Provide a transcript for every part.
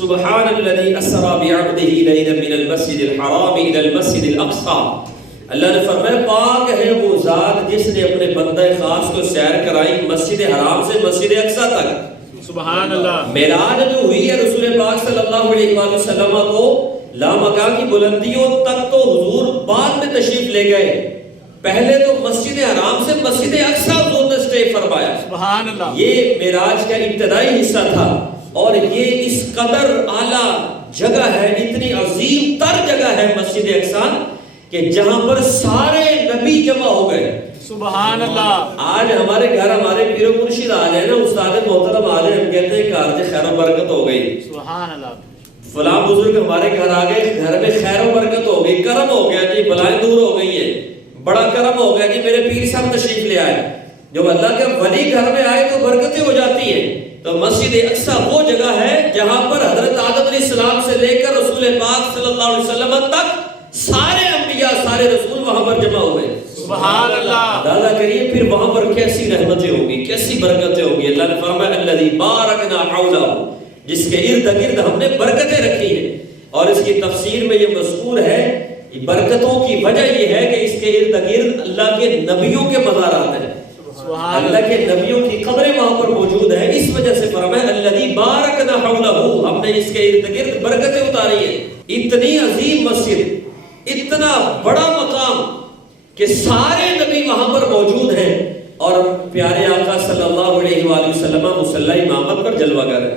سبحان الذي اسرا بعبده ليلا من المسجد الحرام الى المسجد الاقصى. اللہ نے فرمایا پاک ہے وہ ذات جس نے اپنے بندہ خاص کو سیر کرائی مسجد حرام سے مسجد اقصی تک. سبحان اللہ. معراج جو ہوئی ہے رسول پاک صلی اللہ علیہ وآلہ وسلم کو لامکان کی بلندیوں تک تو حضور بعد میں تشریف لے گئے. پہلے تو مسجد حرام سے مسجد اقصی حضور نے اسٹے فرمایا. سبحان اللہ. یہ معراج کا ابتدائی حصہ تھا اور یہ اس قدر اعلیٰ جگہ ہے, اتنی عظیم تر جگہ ہے مسجد اقصی کہ جہاں پر سارے نبی جمع ہو گئے. سبحان اللہ. آج ہمارے گھر ہمارے پیر و مرشد آ جائے نا, استاد محترم آ جائے, ہم کہتے ہیں گھر سے خیر و برکت ہو گئی. سبحان اللہ. فلاں بزرگ ہمارے گھر آ گئے, گھر میں خیر و برکت ہو گئی, کرم ہو گیا جی, بلائیں دور ہو گئی ہیں, بڑا کرم ہو گیا جی, میرے پیر صاحب تشریف لے آئے. جب اللہ کے ولی گھر میں آئے تو برکتیں ہو جاتی ہیں. تو مسجد اقصی وہ جگہ ہے جہاں پر حضرت آدم علیہ السلام سے لے کر رسول پاک صلی اللہ علیہ وسلم تک سارے انبیاء سارے رسول وہاں پر جمع ہوئے. سبحان اللہ. اندازہ کریے پھر وہاں پر کیسی رحمتیں ہوں گی, کیسی برکتیں ہوں گی. اللہ نے فرمایا الذی بارکنا حولہ, جس کے ارد گرد ہم نے برکتیں رکھی ہیں. اور اس کی تفسیر میں یہ مذکور ہے, برکتوں کی وجہ یہ ہے کہ اس کے ارد گرد اللہ کے نبیوں کے مزارات ہیں, اللہ کے نبیوں کی قبریں وہاں پر موجود ہیں. اس وجہ سے فرمایا الذی بارکنا حولہ, ہم نے اس کے ارد گرد برکتیں اتاری ہیں. اتنی عظیم مسجد, اتنا بڑا مقام کہ سارے نبی وہاں پر موجود ہیں. اور پیارے آقا صلی اللہ علیہ وآلہ وسلم مصلی امامت پر جلوہ گر ہے.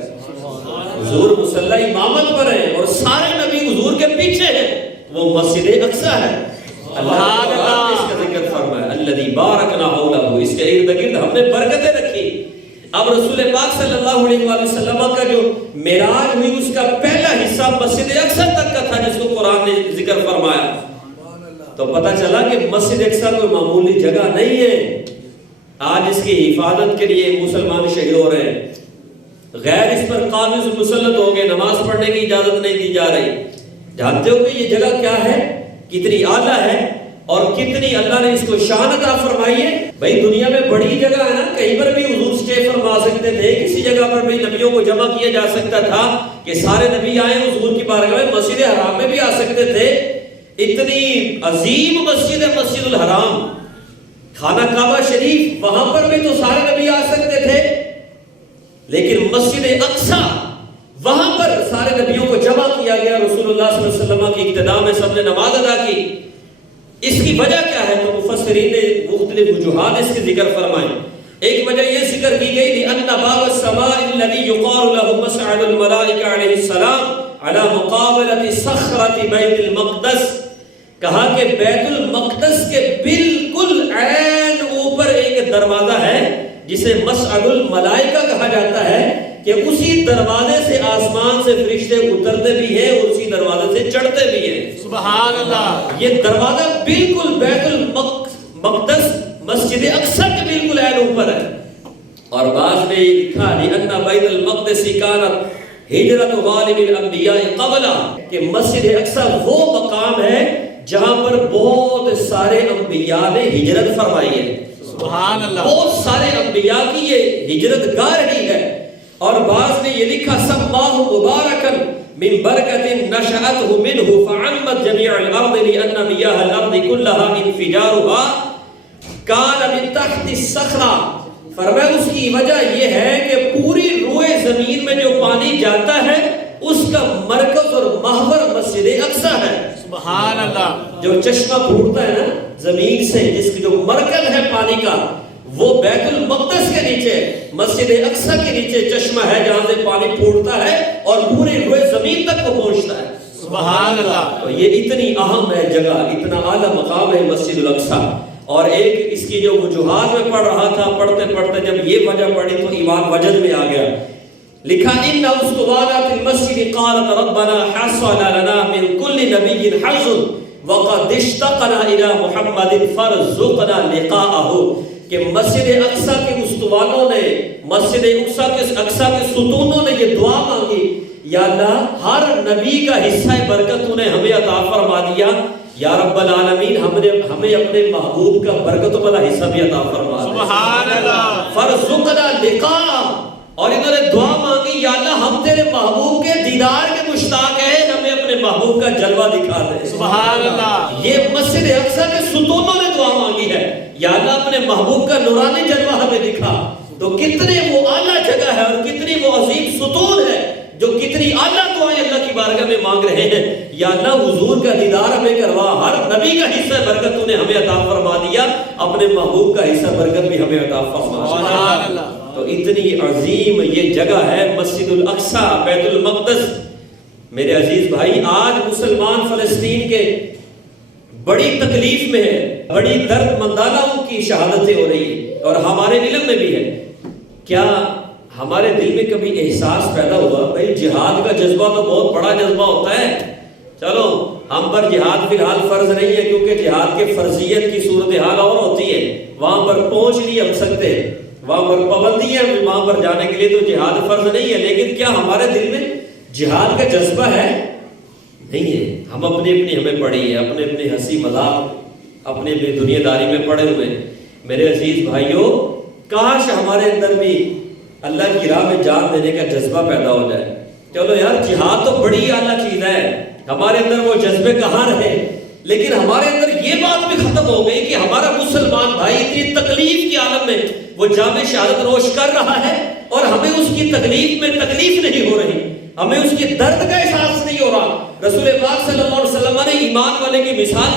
حضور مصلی امامت پر ہیں اور سارے نبی حضور کے پیچھے ہیں. وہ مسجد اقصی ہے. اللہ نے اس کا ذکر فرمایا الذی بارکنا حولہ, اس کے ارد گرد ہم نے برکتیں رکھی. اب رسول پاک صلی اللہ علیہ وآلہ وسلم کا جو معراج ہوئی اس کا پہلا حصہ مسجد اقصی تک کا تھا جس کو قرآن نے ذکر فرمایا. تو پتہ چلا کہ مسجد اقصی کوئی معمولی جگہ نہیں ہے. آج اس کی حفاظت کے لیے مسلمان شہید ہو رہے ہیں, غیر اس پر قابض مسلط ہو گئے, نماز پڑھنے کی اجازت نہیں دی جا رہی. جانتے ہو کہ یہ جگہ کیا ہے, کتنی اعلیٰ ہے اور کتنی اللہ نے اس کو شان عطا فرمائی ہے. بھائی دنیا میں بڑی جگہ ہے نا, کہیں پر بھی حضور اسٹے فرما سکتے تھے, کسی جگہ پر بھی نبیوں کو جمع کیا جا سکتا تھا کہ سارے نبی آئے حضور کی بارگاہ میں. مسجد حرام میں بھی آ سکتے تھے, اتنی عظیم مسجد ہے مسجد الحرام. خانہ کعبہ شریف وہاں پر بھی تو سارے نبی آ سکتے تھے, لیکن مسجد اقصی وہاں پر سارے نبیوں کو جمع کیا گیا. رسول اللہ صلی اللہ علیہ وسلم کی اقتداء میں سب نے نماز ادا کی. اس کی وجہ کیا ہے تو مفسرین نے مختلف وجوہات اس کے ذکر فرمائے. ایک وجہ یہ ذکر کی گئی لأن باب السماء الذي يقال له مصعد الملائکہ علیہ السلام على مقابلة صخرة بیت المقدس, کہا کہ بیت المقدس کے بالکل عین اوپر ایک دروازہ ہے جسے مصعد الملائکہ کہا جاتا ہے, کہ اسی دروازے سے آسمان سے فرشتے اترتے بھی ہیں اور اسی دروازے سے چڑھتے بھی ہیں. سبحان اللہ. یہ دروازہ بالکل بیت المقدس مسجد اقصی کے بالکل عین اوپر ہے. اور بعض نے یہ لکھا لأن بیت المقدس کانت ہجرت غالب الانبیاء قبلہ, کہ مسجد اقصی وہ مقام ہے جہاں پر بہت سارے انبیاء نے ہجرت فرمائی ہے. سبحان اللہ. بہت سارے انبیاء کی یہ ہجرت گاہ رہی ہے. اور بعض نے یہ لکھا سماہ مبارکن من برکت نشأته منه فعمت جميع الارض لان مياه الارض كلها انفجارها كان من تحت الصخرة. فرمایا اس کی وجہ یہ ہے کہ پوری روئے زمین میں جو پانی جاتا ہے اس کا مرکز اور محور مسجد اقصی ہے. سبحان اللہ. جو چشمہ پھوٹتا ہے نا زمین سے, جس کی جو مرکز ہے پانی کا, وہ بیت المقدس کے نیچے مسجد اقصی کے نیچے چشمہ ہے جہاں سے پانی پھوٹتا ہے اور پوری روئے زمین تک کو پہنچتا ہے. سبحان اللہ. تو یہ اتنی اہم ہے جگہ, اتنا اعلیٰ مقام ہے مسجد الاقصی. اور ایک اس کی جو وجوہات میں پڑھ رہا تھا, پڑھتے پڑھتے جب یہ وجہ پڑھی تو ایمان وجد میں آ گیا. لکھا ان اسطوانات المسجد قالت ربنا حصل لنا من كل نبي حظ وقد اشتقنا الى محمد فارزقنا لقاءه, کہ مسجد اقصی کے استوانوں نے, مسجد اقصی کے ستونوں نے یہ دعا مانگی, یا اللہ ہر نبی کا حصہ برکت تو نے ہمیں عطا فرما دیا, یا رب العالمین ہمیں اپنے محبوب کا برکت والا حصہ بھی عطا فرما دے. سبحان اللہ. فرزقنا لقاء, اور انہوں نے دعا مانگی یا اللہ ہم تیرے محبوب کے دیدار کے مشتاق ہیں، ہمیں اپنے محبوب کا جلوہ دکھا دے. سبحان اللہ. یہ مسجد اقصی کے ستونوں نے دعا مانگی ہے یا اللہ اپنے محبوب کا نورانی جلوہ ہمیں دکھا. تو کتنے وہ اعلیٰ جگہ ہے اور کتنی وہ عظیم ستون ہے جو کتنی اعلیٰ دعائیں اللہ کی بارگاہ میں مانگ رہے ہیں. یا اللہ حضور کا دیدار ہمیں کروا، ہر نبی کا حصہ برکت تو نے ہمیں عطا فرما دیا، اپنے محبوب کا حصہ برکت بھی ہمیں عطا فرما. سبحان اللہ. تو اتنی عظیم یہ جگہ ہے مسجد الاقصی، بیت المقدس. میرے عزیز بھائی، آج مسلمان فلسطین کے بڑی تکلیف میں ہے، بڑی درد مندانہ ان کی شہادتیں ہو رہی ہیں اور ہمارے علم میں بھی ہے. کیا ہمارے دل میں کبھی احساس پیدا ہوا بھائی جہاد کا جذبہ تو بہت بڑا جذبہ ہوتا ہے، چلو ہم پر جہاد فی الحال فرض نہیں ہے کیونکہ جہاد کے فرضیت کی صورتحال اور ہوتی ہے، وہاں پر پہنچ نہیں ہم سکتے، وہاں پر پابندی ہے وہاں پر جانے کے لیے، تو جہاد فرض نہیں ہے. لیکن کیا ہمارے دل میں جہاد کا جذبہ ہے؟ نہیں ہے. ہم ہمیں پڑی ہے، اپنے ہنسی مذاق، اپنے دنیا داری میں پڑے ہوئے. میرے عزیز بھائیوں، کاش ہمارے اندر بھی اللہ کی راہ میں جان دینے کا جذبہ پیدا ہو جائے. چلو یار جہاد تو بڑی اعلیٰ چیز ہے، ہمارے اندر وہ جذبے کہاں رہے، لیکن ہمارے اندر یہ بات بھی ختم ہو گئی کہ ہمارا مسلمان بھائی اتنی تکلیف کے عالم میں وہ جامع شہادت نوش کر رہا ہے اور ہمیں اس کی تکلیف میں تکلیف نہیں ہو رہی، ہمیں اس کی درد کا احساس نہیں ہو رہا. رسول پاک صلی اللہ علیہ وسلم نے ایمان والے کی مثال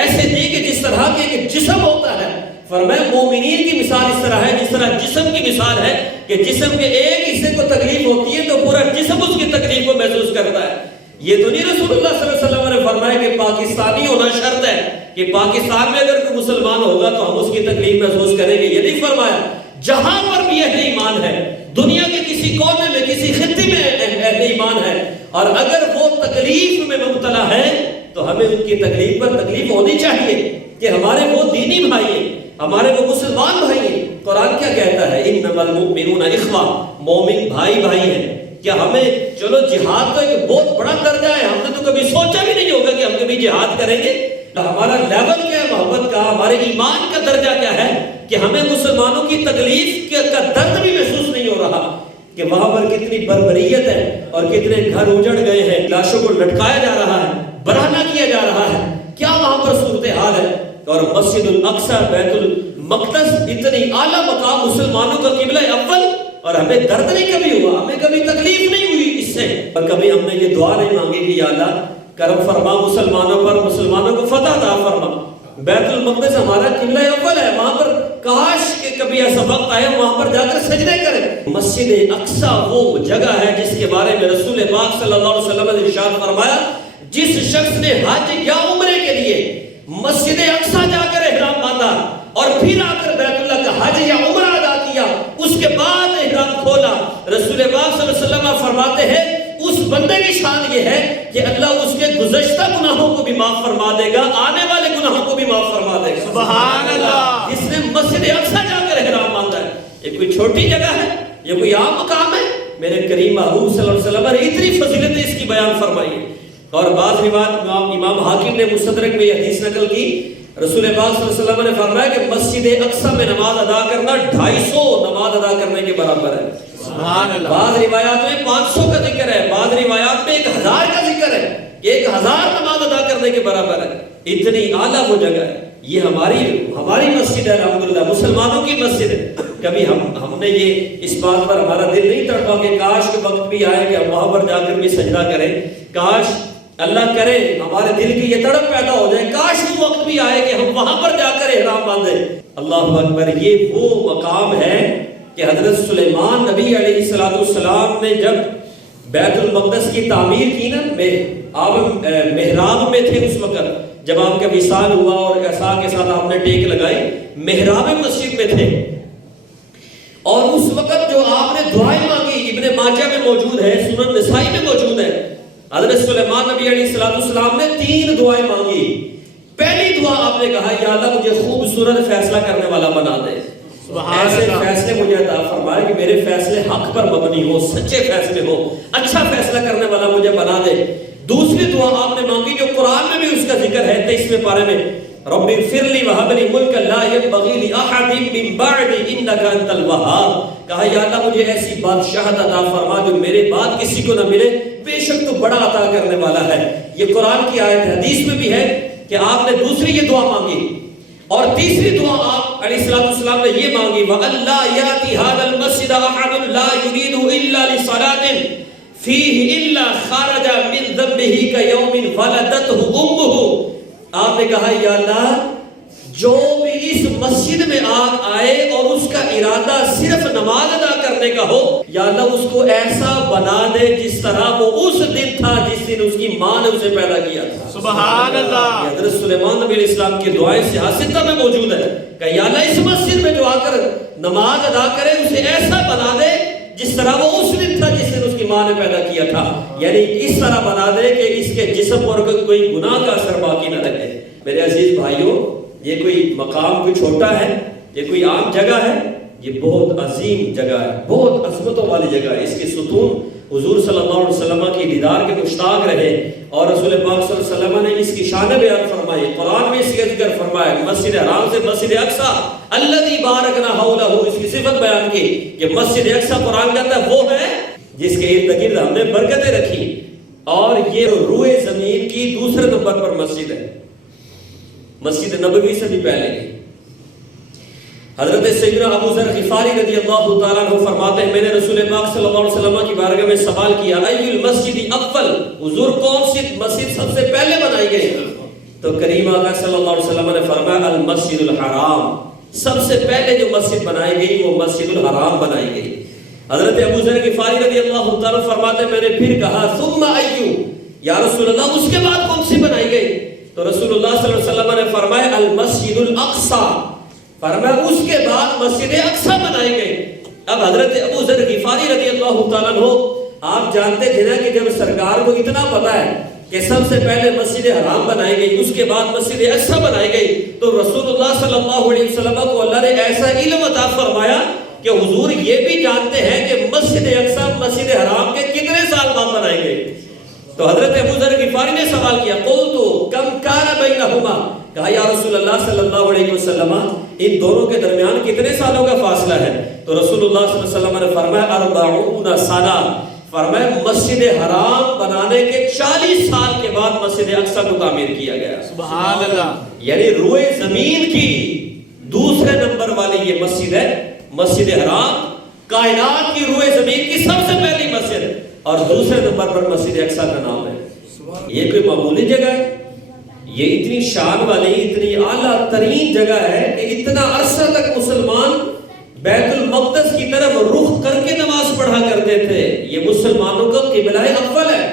ایسے دی کہ جس طرح کے ایک جسم ہوتا ہے، فرمایا مومنین کی مثال اس طرح ہے جس طرح جسم کی مثال ہے کہ جسم کے ایک حصے کو تکلیف ہوتی ہے تو پورا جسم اس کی تکلیف کو محسوس کرتا ہے. یہ تو نہیں رسول اللہ صلی اللہ علیہ وسلم نے فرمایا کہ پاکستانی ہونا شرط ہے کہ پاکستان میں اگر کوئی مسلمان ہوگا تو ہم اس کی تکلیف محسوس کریں گے. یہ نہیں فرمایا، جہاں پر بھی اہل ایمان ہے، دنیا کے کسی کونے میں کسی خطے میں اہل ایمان ہے، اور اگر وہ تکلیف میں مبتلا ہے تو ہمیں ان کی تکلیف پر تکلیف ہونی چاہیے کہ ہمارے وہ دینی بھائی ہیں، ہمارے وہ مسلمان بھائی ہیں. قرآن کیا کہتا ہے؟ انما المؤمنون اخوہ، مومن بھائی بھائی ہیں. کیا ہمیں چلو جہاد تو ایک بہت بڑا درجہ ہے، ہم نے تو کبھی سوچا بھی نہیں ہوگا کہ ہم کبھی جہاد کریں گے. ہمارا لیول کیا ہے محبت کا، ہمارے ایمان کا درجہ کیا ہے کہ ہمیں مسلمانوں کی تکلیف کا درد بھی محسوس نہیں ہو رہا کہ وہاں پر کتنی بربریت ہے اور کتنے گھر اجڑ گئے ہیں، لاشوں کو لٹکایا جا رہا ہے، برہنہ کیا جا رہا ہے. کیا وہاں پر صورتحال ہے؟ اور مسجد الاقصی بیت المقدس اتنی اعلیٰ مقام، مسلمانوں کا قبلہ اول، اور ہمیں درد نہیں کبھی ہوا، ہمیں کبھی تکلیف نہیں ہوئی اس سے، اور کبھی ہم نے یہ دعا نہیں مانگی کہ یا اللہ کرم فرما مسلمانوں پر، مسلمانوں کو فتح عطا فرما. بیت المقدس ہمارا قبلہ اول ہے، وہاں پر کاش کہ کبھی ایسا وقت آئے وہاں پر جا کر سجدے کریں. مسجد اقصی وہ جگہ ہے جس کے بارے میں رسول پاک صلی اللہ علیہ وسلم نے ارشاد فرمایا جس شخص نے حج یا عمرے کے لیے مسجد اقصی جا کر احرام باندھا اور پھر آ کر بیت اللہ کا حج یا عمرہ ادا کیا، اس کے بعد احرام کھولا، رسول پاک صلی اللہ علیہ وسلم فرماتے ہیں اس بندے کی شان یہ ہے کہ اللہ اس کے گزشتہ گناہوں کو بھی معاف فرما دے گا، آنے والے گناہوں کو بھی معاف فرما دے گا. سبحان اللہ. جس نے مسجد اقصی جا کر احرام باندھا ہے، یہ کوئی چھوٹی جگہ ہے، یہ کوئی عام مقام ہے. میرے کریم محبوب صلی اللہ علیہ وسلم نے اتنی فضیلتیں اس کی بیان فرمائی ہے. اور بعض روایت امام حاکم نے مستدرک میں یہ حدیث نقل کی، رسول پاک صلی اللہ علیہ وسلم نے فرمایا کہ مسجد اقصی میں نماز ادا کرنا 250 نماز ادا کرنے کے برابر ہے. سبحان اللہ. بعض روایات میں 500 کا ذکر ہے، بعض روایات میں 1000 کا ذکر ہے کہ 1000 نماز ادا کرنے کے برابر ہے. اتنی اعلیٰ وہ جگہ ہے. یہ ہماری مسجد ہے، الحمدللہ مسلمانوں کی مسجد ہے. کبھی ہم نے یہ اس بات پر ہمارا دل نہیں تڑپا کہ کاش کے وقت بھی آئے کہ ہم وہاں پر جا کر بھی سجدہ کریں، کاش اللہ کرے ہمارے دل کی یہ تڑپ پیدا ہو جائے، کاش وہ وقت بھی آئے کہ ہم وہاں پر جا کر احرام باندھیں. اللہ اکبر. یہ وہ مقام ہے کہ حضرت سلیمان نبی علیہ السلام نے جب بیت المقدس کی تعمیر کی نا، آپ محراب میں تھے اس وقت جب آپ کا وصال ہوا اور عصا کے ساتھ آپ نے ٹیک لگائی، محراب مسجد میں تھے، اور اس وقت جو آپ نے دعائیں مانگی ابن ماجہ میں موجود ہے، سنن نسائی میں موجود ہے. حضرت سلیمان نبی علیہ السلام نے 3 دعائیں مانگی. پہلی دعا آپ نے کہا یا اللہ مجھے خوبصورت فیصلہ کرنے والا بنا دے، ایسے فیصلے مجھے عطا فرمائے کہ میرے فیصلے حق پر مبنی ہو، سچے فیصلے ہو، اچھا فیصلہ کرنے والا مجھے بنا دے. دوسری دعا آپ نے مانگی جو قرآن میں بھی اس کا ذکر ہے 23ویں پارے میں رب اغفر لی وہب لی ملکا لا ينبغی لأحد من بعدی انک انت الوہاب. کہا یا اللہ مجھے ایسی بادشاہت عطا فرما جو میرے بعد کسی کو نہ ملے، بے شک تو بڑا عطا کرنے والا ہے. یہ قرآن کی آیت، حدیث میں بھی ہے کہ آپ نے دوسری یہ دعا مانگی، اور تیسری دعا آپ علیہ السلام نے یہ مانگی وَأَلَّا يَأْتِ هَذَا الْمَسْجِدَ أَحَدٌ لَا يُرِيدُ إِلَّا لِصَلَاةٍ فِيهِ إِلَّا خَرَجَ مِنْ ذَنبِهِ كَيَوْمٍ وَلَدَتْهُ أُمُّهُ. آپ نے کہا یا اللہ جو بھی اس مسجد میں آئے اور اس کا ارادہ صرف نماز ادا کرنے کا ہو، یا اللہ اس کو ایسا بنا دے جس طرح وہ اس دن تھا جس دن اس کی ماں نے اسے پیدا کیا تھا. سبحان اللہ. حضرت سلیمان نبی علیہ السلام کی دعائیں سیاستہ میں موجود ہے کہ یا اللہ اس مسجد میں جو آ کر نماز ادا کرے اسے ایسا بنا دے جس طرح وہ اس دن تھا جس دن اس کی ماں نے پیدا کیا تھا. یعنی اس طرح بنا دے کہ اس کے جسم پر کوئی گناہ کا اثر باقی نہ رہے. میرے عزیز بھائیوں، یہ کوئی مقام کوئی چھوٹا ہے، یہ کوئی عام جگہ ہے، یہ بہت عظیم جگہ ہے، بہت عظمتوں والی جگہ ہے. اس کے ستون حضور صلی اللہ علیہ وسلم کی دیدار کے مشتاق رہے، اور رسول پاک صلی اللہ علیہ وسلم نے اس کی شان بیان فرمائی. قرآن میں اس کا ذکر فرمایا، مسجد حرام سے مسجد اقصی الذی بارکنا حولہ، اس کی صفت بیان کی کہ مسجد اقصی قرآن کہتا ہے وہ ہے جس کے ارد گرد ہم نے برکتیں رکھی. اور یہ روئے زمین کی دوسرے نمبر پر مسجد ہے، مسجد نبوی سے بھی پہلے کی. حضرت سیدنا ابو ذر غفاری رضی اللہ تعالیٰ عنہ فرماتے ہیں میں نے رسول پاک صلی اللہ علیہ وسلم کی بارگاہ میں سوال کیا ای المسجد اول، حضور کون سی مسجد سب سے پہلے بنائی گئی؟ تو کریم آقا صلی اللہ علیہ وسلم نے فرمایا المسجد الحرام، سب سے پہلے جو مسجد بنائی گئی وہ مسجد الحرام بنائی گئی. حضرت ابو ذر غفاری رضی اللہ تعالیٰ فرماتے ہیں میں نے پھر کہا ثم ایو، یا رسول اللہ اس کے بعد کون سی بنائی گئی؟ تو رسول اللہ صلی اللہ علیہ وسلم نے فرمایا المسجد الاقصی، فرمایا اس کے بعد مسجد اقصی بنائی گئی. اب حضرت ابو ذر غفاری رضی اللہ تعالیٰ عنہ آپ جانتے تھے نا کہ جب سرکار کو اتنا پتا ہے کہ سب سے پہلے مسجد حرام بنائی گئی اس کے بعد مسجد اقصی بنائی گئی، تو رسول اللہ صلی اللہ علیہ وسلم کو اللہ نے ایسا علم عطا فرمایا کہ حضور یہ بھی جانتے ہیں کہ مسجد اقصی مسجد حرام کے کتنے سال بعد بنائی گئی. تو حضرت ابو ذر غفاری نے سوال کیا قلت کم کان بینہما، کہا یا رسول اللہ صلی اللہ علیہ وسلم ان دونوں کے درمیان کتنے سالوں کا فاصلہ ہے؟ تو رسول اللہ صلی اللہ علیہ وسلم نے فرمایا 40 سنہ، فرمایا مسجد حرام بنانے کے 40 سال کے بعد مسجد اقصی کو تعمیر کیا گیا. سبحان اللہ. یعنی روئے زمین کی دوسرے نمبر والی یہ مسجد ہے مسجد حرام، کائنات کی روئے زمین کی سب سے پہلی مسجد، اور دوسرے نمبر پر مسجد اقصی کا نام ہے. یہ کوئی معمولی جگہ ہے، یہ اتنی شان والی اتنی اعلیٰ ترین جگہ ہے کہ اتنا عرصہ تک مسلمان بیت المقدس کی طرف رخ کر کے نماز پڑھا کرتے تھے. یہ مسلمانوں کا قبلہ اول ہے.